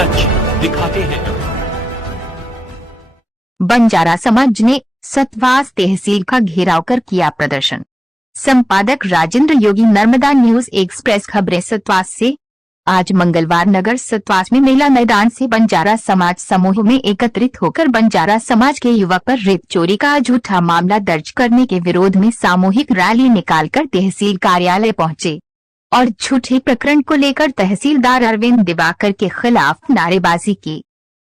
सच दिखाते हैं। बंजारा समाज ने सतवास तहसील का घेराव कर किया प्रदर्शन। संपादक राजेंद्र योगी, नर्मदा न्यूज एक्सप्रेस खबरें सतवास से। आज मंगलवार नगर सतवास में मेला मैदान से बंजारा समाज समूह में एकत्रित होकर बंजारा समाज के युवक पर रेत चोरी का झूठा मामला दर्ज करने के विरोध में सामूहिक रैली निकालकर तहसील कार्यालय पहुंचे और झूठे प्रकरण को लेकर तहसीलदार अरविंद दिवाकर के खिलाफ नारेबाजी की।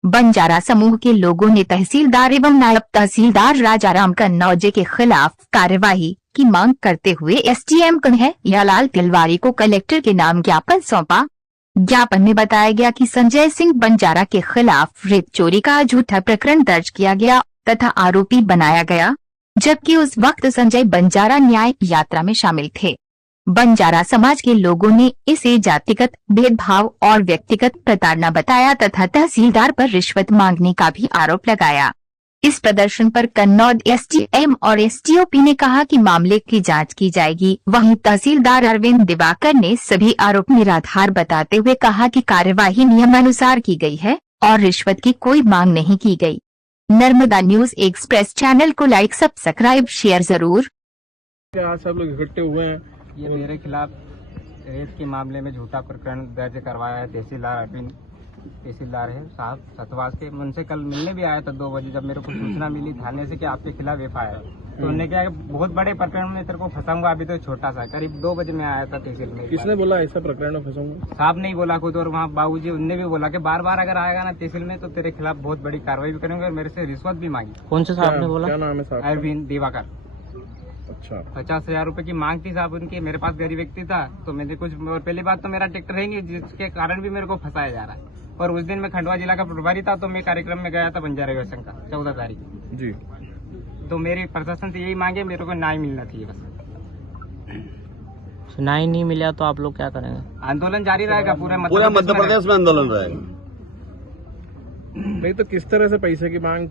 बंजारा समूह के लोगों ने तहसीलदार एवं नायब तहसीलदार राजाराम कन्नौजे के खिलाफ कार्यवाही की मांग करते हुए एसडीएम कन्हैयालाल तिलवारी को कलेक्टर के नाम ज्ञापन सौंपा। ज्ञापन में बताया गया कि संजय सिंह बंजारा के खिलाफ रेत चोरी का झूठा प्रकरण दर्ज किया गया तथा आरोपी बनाया गया, जबकि उस वक्त संजय बंजारा न्याय यात्रा में शामिल थे। बंजारा समाज के लोगों ने इसे जातिगत भेदभाव और व्यक्तिगत प्रताड़ना बताया तथा तहसीलदार पर रिश्वत मांगने का भी आरोप लगाया। इस प्रदर्शन पर कन्नौज एसडीएम और एसडीओपी ने कहा कि मामले की जांच की जाएगी। वहीं तहसीलदार अरविंद दिवाकर ने सभी आरोप निराधार बताते हुए कहा कि कार्यवाही नियमानुसार की गई है और रिश्वत की कोई मांग नहीं की गई। नर्मदा न्यूज एक्सप्रेस चैनल को लाइक, सब्सक्राइब, शेयर जरूर। आज सब लोग इकट्ठे हुए हैं। ये मेरे खिलाफ रेत के मामले में झूठा प्रकरण दर्ज करवाया है तहसीलदार अरविंद, तहसीलदार है साहब सतवास के। उनसे कल मिलने भी आया था 2 बजे, जब मेरे को सूचना मिली थाने से कि आपके खिलाफ एफआईआर है, तो उन्होंने क्या बहुत बड़े प्रकरण में तेरे को फंसाऊंगा, अभी तो छोटा सा। करीब 2 बजे में आया था तहसील में। किसने बोला ऐसा प्रकरण में फंसाऊंगा? साहब नहीं बोला खुद, और वहाँ बाबूजी उनने भी बोला कि बार बार अगर आएगा ना तहसील में तो तेरे खिलाफ बहुत बड़ी कार्रवाई भी करेंगे, और मेरे से रिश्वत भी मांगी। कौन से साहब ने बोला? क्या नाम है साहब? अरविंद दिवाकर। अच्छा, 50,000 रुपए की मांग थी साहब उनकी। मेरे पास गरीब व्यक्ति था तो मैंने कुछ, और पहली बात तो मेरा ट्रैक्टर है नहीं, जिसके कारण भी मेरे को फंसाया जा रहा है। और उस दिन मैं खंडवा जिला का प्रभारी था, तो मैं कार्यक्रम में गया था बंजारा योजना का 14 तारीख जी। तो मेरी प्रशासन से यही मांगे, मेरे को न्याय मिलना चाहिए बस। न्याय नहीं मिला तो आप लोग क्या करेंगे? आंदोलन जारी रहेगा पूरे मध्य प्रदेश में आंदोलन रहेगा। नहीं तो किस तरह से पैसे की मांग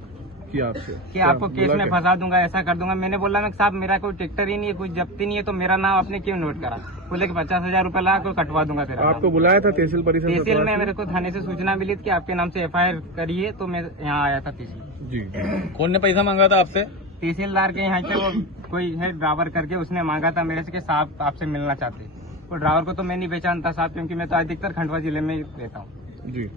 की आपसे कि आपको केस में फंसा दूंगा, ऐसा कर दूंगा। मैंने बोला ना साहब मेरा कोई ट्रैक्टर ही नहीं है, कोई जब्ती नहीं है, तो मेरा नाम आपने क्यों नोट करा? बोले कि 50,000 रुपए ला को कटवा दूंगा तेरा। आपको बुलाया था तहसील परिसर? तहसील में मेरे को थाने से सूचना मिली थी कि आपके नाम से एफआईआर करिए, तो मैं यहाँ आया था तहसील जी। कौन ने पैसा मांगा था आपसे? तहसीलदार के यहाँ के वो कोई है ड्राइवर करके, उसने मांगा था मेरे से कि साहब आपसे मिलना चाहते। वो ड्राइवर को तो मैं नहीं पहचानता साहब, क्योंकि मैं तो अधिकतर खंडवा जिले में रहता हूँ जी।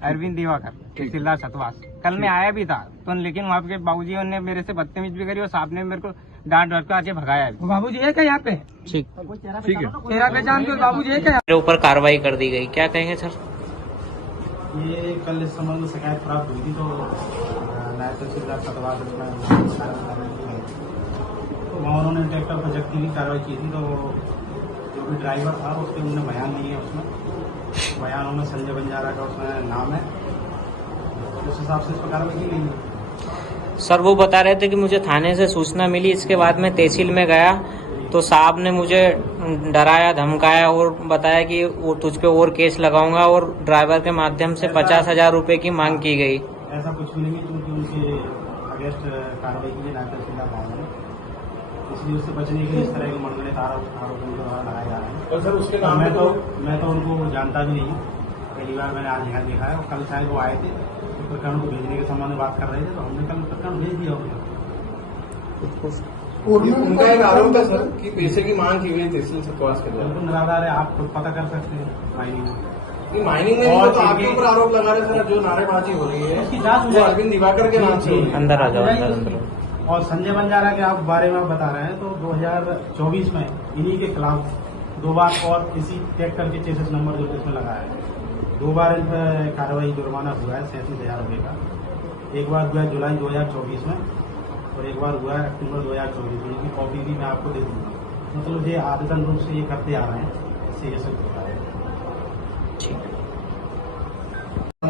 अरविंद दिवाकर, तहसीलदार सतवास। कल मैं आया भी था तो, लेकिन वहाँ के बाबूजी ने मेरे से बदतमीज भी करी और साहब ने मेरे को डांट डट के भगाया। बाबूजी है क्या यहाँ पे? ठीक है, तेरा पहचान के बाबूजी है क्या? मेरे ऊपर कार्रवाई कर दी गई, क्या कहेंगे सर? ये कल इस संबंध में शिकायत प्राप्त हुई थी, तो नायब तहसीलदार सतवास तो वहाँ उन्होंने ट्रैक्टर पर जब्ती की कार्रवाई की थी। तो जो भी ड्राइवर था उसके उन्होंने बयान दिए, उसमें बयानों में संजय बंजारा का उसमें नाम है, उस हिसाब से इस पर कार्रवाई की गई। सर वो बता रहे थे कि मुझे थाने से सूचना मिली, इसके बाद मैं तहसील में गया तो साहब ने मुझे डराया, धमकाया और बताया कि वो तुझ पे और केस लगाऊंगा, और ड्राइवर के माध्यम से 50,000 रुपए की मांग की गई। ऐसा कुछ भी नहीं है, क्योंकि उनके अगेंस्ट कार्रवाई की गई नायब तहसीलदार मामले में, इसलिए उससे बचने के लिए इस तरह के मनगढ़ंत आरोप उनके द्वारा लगाए जा रहे हैं। और सर उसके नाम मैं तो उनको जानता भी नहीं हूँ, पहली बार मैंने आज यहाँ देखा है। और कल शायद वो आए थे तो प्रकरण को भेजने के संबंध में बात कर रहे थे, तो हमने कल प्रकरण भेज दिया उनको। उनका एक आरोप था सर कि पैसे की मांग की गई तहसील सतवास के द्वारा। बिल्कुल निराधार है, आप खुद पता कर सकते हैं माइनिंग में। माइनिंग में तो आपके ऊपर आरोप लगा रहे सर, जो नारेबाजी हो रही है उसकी जांच वो अरविंद दिवाकर के नाम से। अंदर आ जाओ, अंदर। और संजय बंजारा के आप बारे में बता रहे हैं, तो 2024 में इन्हीं के खिलाफ 2 बार और इसी ट्रैक्टर के चेसिस नंबर जो इसमें लगाया है, 2 बार इन पर कार्रवाई जुर्माना हुआ है 37,000 रुपये का। एक बार हुआ है जुलाई 2024 में और एक बार हुआ है अक्टूबर 2024 में। इनकी कॉपी भी मैं आपको दे दूंगा। मतलब ये आदतन रूप से ये करते आ रहे हैं, इससे ये सब होता है।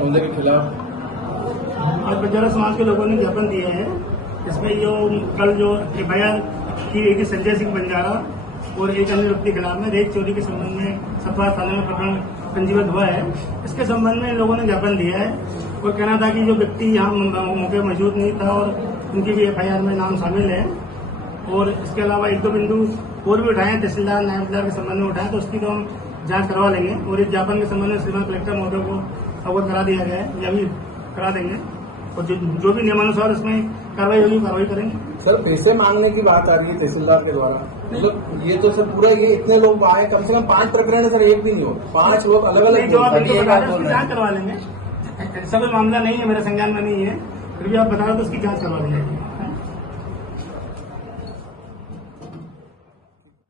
उनके खिलाफ आज बंजारा समाज के लोगों ने ज्ञापन दिए हैं। इसमें जो कल जो एफआईआर की गई थी संजय सिंह बंजारा और एक अन्य व्यक्ति के खिलाफ में रेत चोरी के संबंध में सतवास थाने में प्रकरण पंजीबद्ध हुआ है। इसके संबंध में लोगों ने ज्ञापन दिया है और कहना था कि जो व्यक्ति यहाँ मौके मौजूद नहीं था और उनकी भी एफआईआर में नाम शामिल है। और इसके अलावा 1-2 बिंदु और भी उठाए, तहसीलदार नायब तहसीलदार के संबंध में उठाए, तो उसकी तो हम जांच करवा लेंगे और इस ज्ञापन के संबंध में श्रीमान कलेक्टर महोदय को अवगत करा दिया गया है, या भी करा देंगे और जो भी नियमानुसार इसमें कार्रवाई होगी कार्रवाई करेंगे। सर पैसे मांगने की बात आ रही है तहसीलदार के द्वारा, मतलब ये तो सर पूरा ये इतने लोग आए, कम से कम 5 प्रकरण है सर, एक भी नहीं हो, 5 लोग अलग अलग जांच करवा लेंगे। सब मामला नहीं है, मेरे संज्ञान में नहीं है, फिर भी आप बता रहे तो उसकी जांच करवा देंगे।